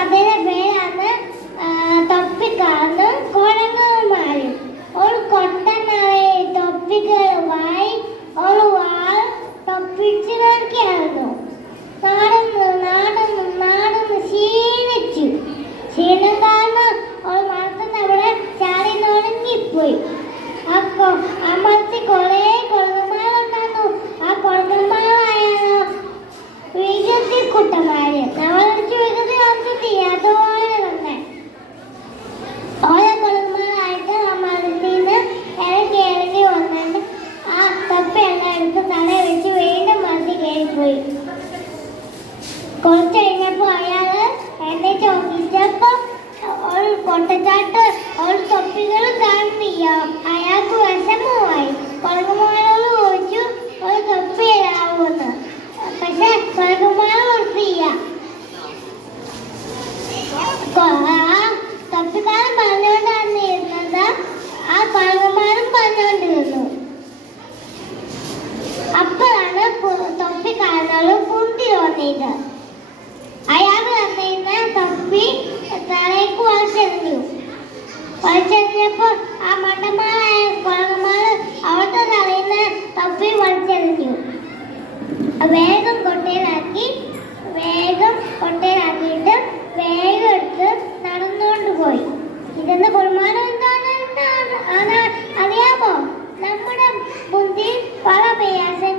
കഥയിലെ പേരാണ് തൊപ്പിക്കാന്ന് കുരങ്ങുമാരും ഒരു കൊട്ട നിറയെ തൊപ്പികളുമായി ഒരു വാൾ തൊപ്പിച്ച് നിൽക്കുകയായിരുന്നു നടന്ന് നടന്ന് നടന്ന് ക്ഷീണിച്ചു ക്ഷീണം കാരണം ഓൾ മരത്തിന് അവിടെ ചാടി തുടങ്ങിപ്പോയി. അപ്പൊ അമർത്തി കുറേ കുരങ്ങന്മാരുണ്ടായിരുന്നു. ആ കുരങ്ങന്മാരായാലോ വികസി കൂട്ടമായി കുറച്ച് കഴിഞ്ഞപ്പോ അയാൾ എന്നെ ചോദിച്ചപ്പോ ഒരു പൊട്ടച്ചാട്ട് ഒരു തൊപ്പികളും കാണുന്നില്ല. അയാൾക്ക് വിഷമമായി. കൊളകുമാരോട് ചോദിച്ചു ഒരു തൊപ്പി തരാമോന്ന് പക്ഷെ കൊളകുമാർ വേഗം കൊട്ടയിലാക്കി വേഗം കൊട്ടയിലാക്കിയിട്ട് വേഗം എടുത്ത് നടന്നുകൊണ്ട് പോയി. ഇതെന്ന് കുളിമാനം എന്താണ്? അറിയാമോ? നമ്മുടെ ബുദ്ധി പല പ്രയാസങ്ങളും